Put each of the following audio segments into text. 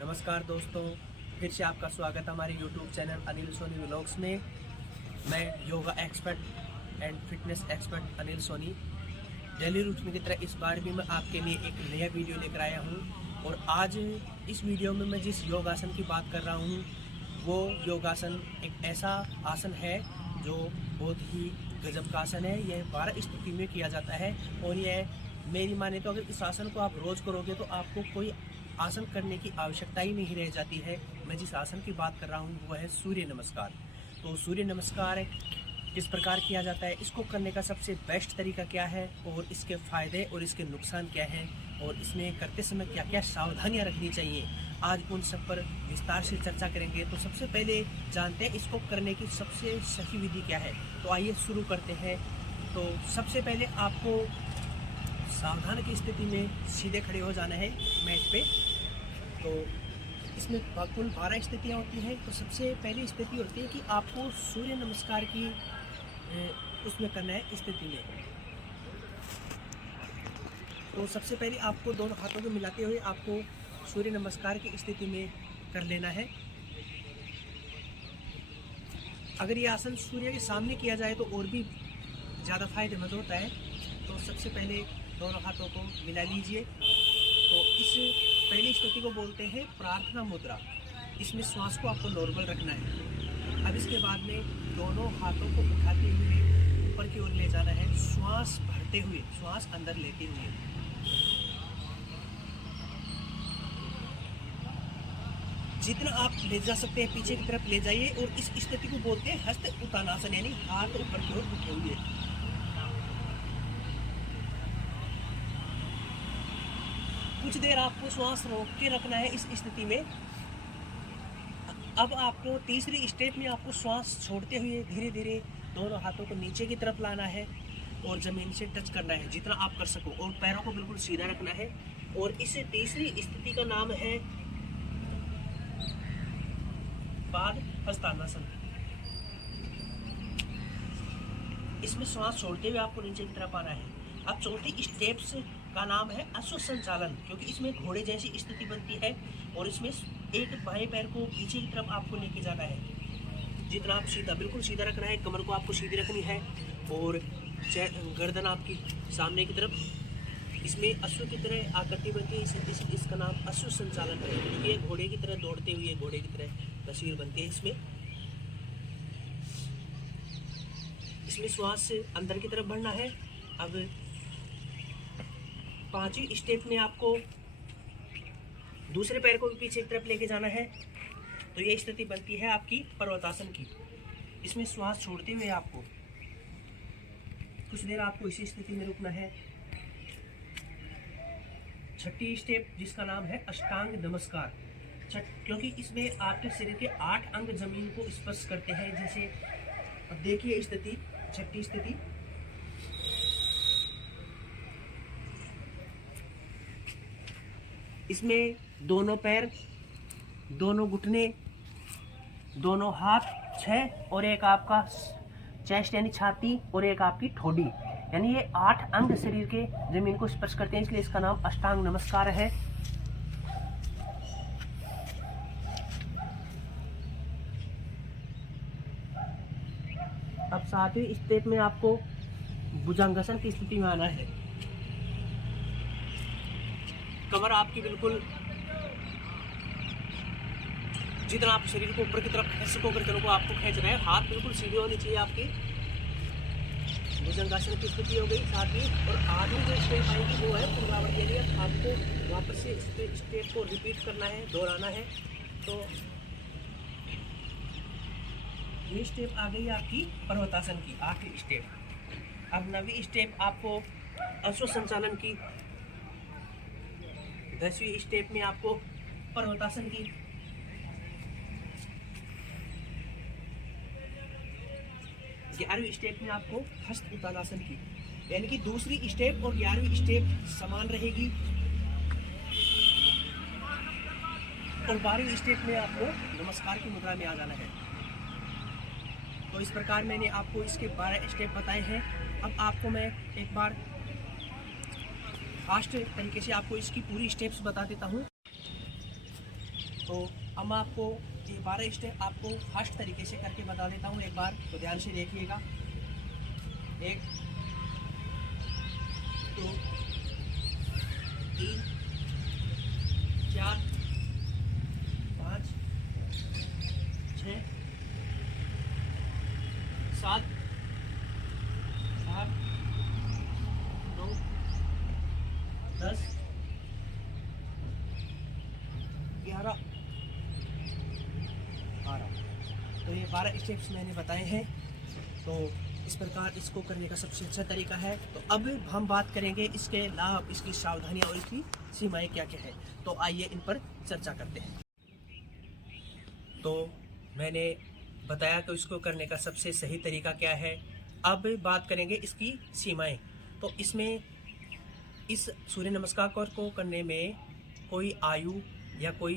नमस्कार दोस्तों, फिर से आपका स्वागत है हमारे YouTube channel Anil Soni vlogs में। मैं yoga expert and fitness expert Anil Soni daily routine की तरह इस बार भी मैं आपके लिए एक नया वीडियो लेकर आया हूं। और आज इस वीडियो में मैं जिस योगासन की बात कर रहा हूं वो योगासन एक ऐसा आसन है जो बहुत ही गजब का आसन है। यह 12 स्थिति में किया जाता है और यह मेरी माने तो अगर इस आसन को आप रोज़ करोगे तो आपको कोई आसन करने की आवश्यकता ही नहीं रह जाती है। मैं जिस आसन की बात कर रहा हूँ वह है सूर्य नमस्कार। तो सूर्य नमस्कार किस प्रकार किया जाता है, इसको करने का सबसे बेस्ट तरीका क्या है और इसके फ़ायदे और इसके नुकसान क्या हैं और इसमें करते समय क्या क्या सावधानियाँ रखनी चाहिए, आज उन सब पर विस्तार से चर्चा करेंगे। तो सबसे पहले जानते हैं इसको करने की सबसे सही विधि क्या है। तो आइए शुरू करते हैं। तो सबसे पहले आपको सावधान की स्थिति में सीधे खड़े हो जाना है मैट पे। तो इसमें कुल 12 स्थितियाँ होती हैं। तो सबसे पहली स्थिति होती है कि आपको सूर्य नमस्कार की उसमें करना है स्थिति में। तो सबसे पहले आपको दोनों हाथों को मिलाते हुए आपको सूर्य नमस्कार की स्थिति में कर लेना है। अगर ये आसन सूर्य के सामने किया जाए तो और भी ज़्यादा फायदेमंद होता है। तो सबसे पहले दोनों हाथों को मिला लीजिए। तो इस पहली स्थिति को बोलते हैं प्रार्थना मुद्रा। इसमें श्वास को आपको नॉर्मल रखना है। अब इसके बाद में दोनों हाथों को उठाते हुए ऊपर की ओर ले जाना है, श्वास भरते हुए, श्वास अंदर लेते हुए। जितना आप ले जा सकते हैं पीछे की तरफ ले जाइए। और इस स्थिति को बोलते हैं हस्त उत्तानासन, यानी हाथ ऊपर की ओर उठे हुए। कुछ देर आपको श्वास रोक के रखना है इस स्थिति में। अब आपको तीसरी स्टेप में आपको श्वास छोड़ते हुए धीरे धीरे दोनों हाथों को नीचे की तरफ लाना है और ज़मीन से टच करना है जितना आप कर सको, और पैरों को बिल्कुल सीधा रखना है। और इस तीसरी स्थिति का नाम है पाद हस्तानासन। इसमें श्वास छोड़ते हुए आपको नीचे की तरफ आना है। अब चौथी स्टेप्स का नाम है अश्व संचालन, क्योंकि इसमें घोड़े जैसी स्थिति बनती है और इसमें एक बाएं पैर को पीछे की तरफ आपको लेके जाना है। जितना आप सीधा, बिल्कुल सीधा रखना है, कमर को आपको सीधी रखनी है और गर्दन आपकी सामने की तरफ। इसमें अश्व की तरह आकृति बनती है, इसका नाम अश्व संचालन है, क्योंकि ये घोड़े की तरह दौड़ते हुए घोड़े की तरह तस्वीर बनती है। इसमें श्वास अंदर की तरफ बढ़ना है। अब पांचवी स्टेप में आपको दूसरे पैर को भी पीछे की तरफ लेके जाना है। तो ये स्थिति बनती है आपकी पर्वतासन की। इसमें श्वास छोड़ते हुए आपको कुछ देर आपको इसी स्थिति में रुकना है। छठी स्टेप जिसका नाम है अष्टांग नमस्कार, क्योंकि इसमें आपके शरीर के 8 अंग जमीन को स्पर्श करते हैं। जैसे अब देखिए स्थिति, छठी स्थिति। इसमें दोनों पैर, दोनों घुटने, दोनों हाथ 6 और एक आपका चेस्ट यानी छाती और एक आपकी ठोडी, यानी ये 8 अंग शरीर के जमीन को स्पर्श करते हैं, इसलिए इसका नाम अष्टांग नमस्कार है। अब 7वीं स्टेप में आपको भुजंगासन की स्थिति में आना है। कमर आपकी बिल्कुल, जितना आप शरीर को ऊपर की तरफ खींच सको गर्दन को आपको खींचना है। हाथ बिल्कुल सीधे होने चाहिए आपकी। भुजंगासन की स्थिति हो गई 7वीं। और 8वीं जो स्टेप आएगी वो है पुनरावृत्ति, यानी आपको वापस से स्टेप को रिपीट करना है, दोहराना है। तो ये स्टेप आ गई आपकी पर्वतासन की 8वीं स्टेप। अब 9वीं स्टेप आपको अश्व संचालन की। 10वीं स्टेप में आपको पर्वतासन की। 11वीं स्टेप में आपको हस्त उत्तानासन की, यानी कि दूसरी स्टेप और 11वीं स्टेप समान रहेगी। और 12वीं स्टेप में आपको नमस्कार की मुद्रा में आ जाना है। तो इस प्रकार मैंने आपको इसके 12 स्टेप बताए हैं। अब आपको मैं एक बार फास्ट तरीके से आपको इसकी पूरी स्टेप्स बता देता हूँ। तो अब मैं आपको ये 12 स्टेप आपको फास्ट तरीके से करके बता देता हूँ एक बार, तो ध्यान से देखिएगा। 1 2 3 4 5 6 7 8 9 10 11 12। तो ये 12 स्टेप्स मैंने बताए हैं। तो इस प्रकार इसको करने का सबसे अच्छा तरीका है। तो अब हम बात करेंगे इसके लाभ, इसकी सावधानियां और इसकी सीमाएं क्या क्या है। तो आइए इन पर चर्चा करते हैं। तो मैंने बताया कि इसको करने का सबसे सही तरीका क्या है। अब बात करेंगे इसकी सीमाएं। तो इसमें इस सूर्य नमस्कार को करने में कोई आयु या कोई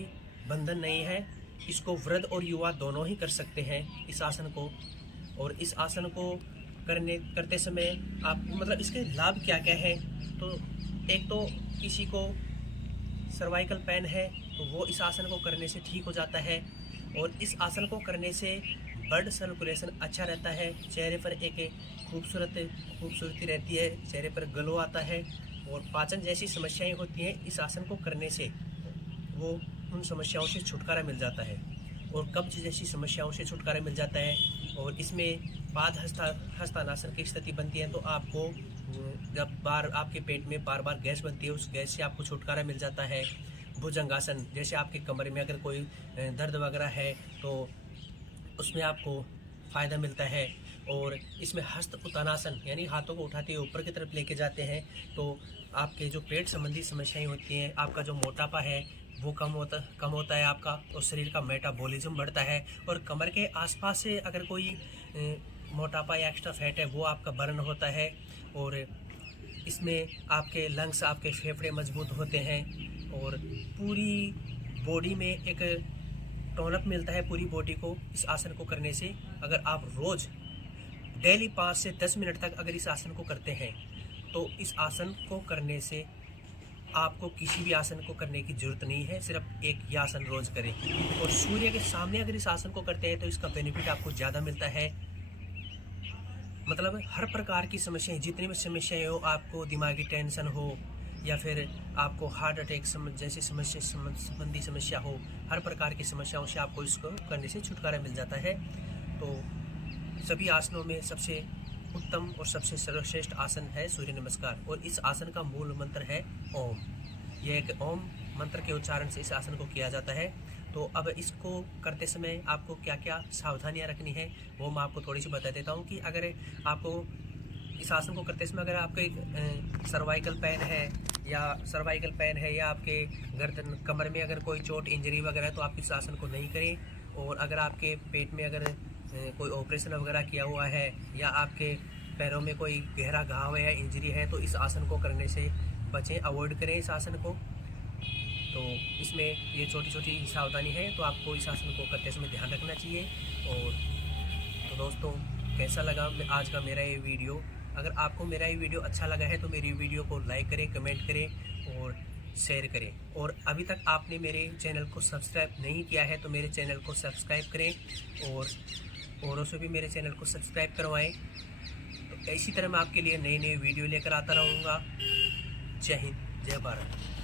बंधन नहीं है। इसको वृद्ध और युवा दोनों ही कर सकते हैं इस आसन को। और इस आसन को करते समय आप मतलब इसके लाभ क्या क्या है। तो एक तो किसी को सर्वाइकल पेन है तो वो इस आसन को करने से ठीक हो जाता है। और इस आसन को करने से ब्लड सर्कुलेशन अच्छा रहता है। चेहरे पर एक खूबसूरती रहती है, चेहरे पर ग्लो आता है। और पाचन जैसी समस्याएं होती हैं, इस आसन को करने से वो उन समस्याओं से छुटकारा मिल जाता है। और कब्ज जैसी समस्याओं से छुटकारा मिल जाता है। और इसमें पाद हस्तानासन की स्थिति बनती है। तो आपको जब आपके पेट में बार बार गैस बनती है, उस गैस से आपको छुटकारा मिल जाता है। भुजंगासन, जैसे आपके कमर में अगर कोई दर्द वगैरह है तो उसमें आपको फ़ायदा मिलता है। और इसमें हस्त उत्तानासन, यानी हाथों को उठाते हुए ऊपर की तरफ लेके जाते हैं तो आपके जो पेट संबंधी समस्याएं होती हैं, आपका जो मोटापा है वो कम होता है आपका। और शरीर का मेटाबॉलिज्म बढ़ता है। और कमर के आसपास से अगर कोई मोटापा या एक्स्ट्रा फैट है वो आपका बर्न होता है। और इसमें आपके लंग्स, आपके फेफड़े मजबूत होते हैं। और पूरी बॉडी में एक टोनअप मिलता है पूरी बॉडी को इस आसन को करने से। अगर आप रोज़ डेली 5 से 10 मिनट तक अगर इस आसन को करते हैं तो इस आसन को करने से आपको किसी भी आसन को करने की जरूरत नहीं है, सिर्फ एक ही आसन रोज करें। और सूर्य के सामने अगर इस आसन को करते हैं तो इसका बेनिफिट आपको ज़्यादा मिलता है। मतलब हर प्रकार की समस्याएं, जितनी भी समस्याएं हो, आपको दिमागी टेंशन हो या फिर आपको हार्ट अटैक जैसी समस्या संबंधी समस्या हो, हर प्रकार की समस्याओं से आपको इसको करने से छुटकारा मिल जाता है। तो सभी आसनों में सबसे उत्तम और सबसे सर्वश्रेष्ठ आसन है सूर्य नमस्कार। और इस आसन का मूल मंत्र है ओम। यह एक ओम मंत्र के उच्चारण से इस आसन को किया जाता है। तो अब इसको करते समय आपको क्या क्या सावधानियां रखनी है वो मैं आपको थोड़ी सी बता देता हूँ। कि अगर आपको इस आसन को करते समय अगर आपके सर्वाइकल पेन है या आपके गर्दन कमर में अगर कोई चोट इंजरी वगैरह है तो आप इस आसन को नहीं करें। और अगर आपके पेट में अगर कोई ऑपरेशन वगैरह किया हुआ है या आपके पैरों में कोई गहरा घाव है या इंजरी है तो इस आसन को करने से बचें, अवॉइड करें इस आसन को। तो इसमें ये छोटी छोटी सावधानी है, तो आपको इस आसन को करते समय ध्यान रखना चाहिए। और तो दोस्तों, कैसा लगा आज का मेरा ये वीडियो। अगर आपको मेरा ये वीडियो अच्छा लगा है तो मेरी वीडियो को लाइक करें, कमेंट करें और शेयर करें। और अभी तक आपने मेरे चैनल को सब्सक्राइब नहीं किया है तो मेरे चैनल को सब्सक्राइब करें और औरों से भी मेरे चैनल को सब्सक्राइब करवाएं। तो इसी तरह मैं आपके लिए नई नई वीडियो लेकर आता रहूँगा। जय हिंद, जय भारत।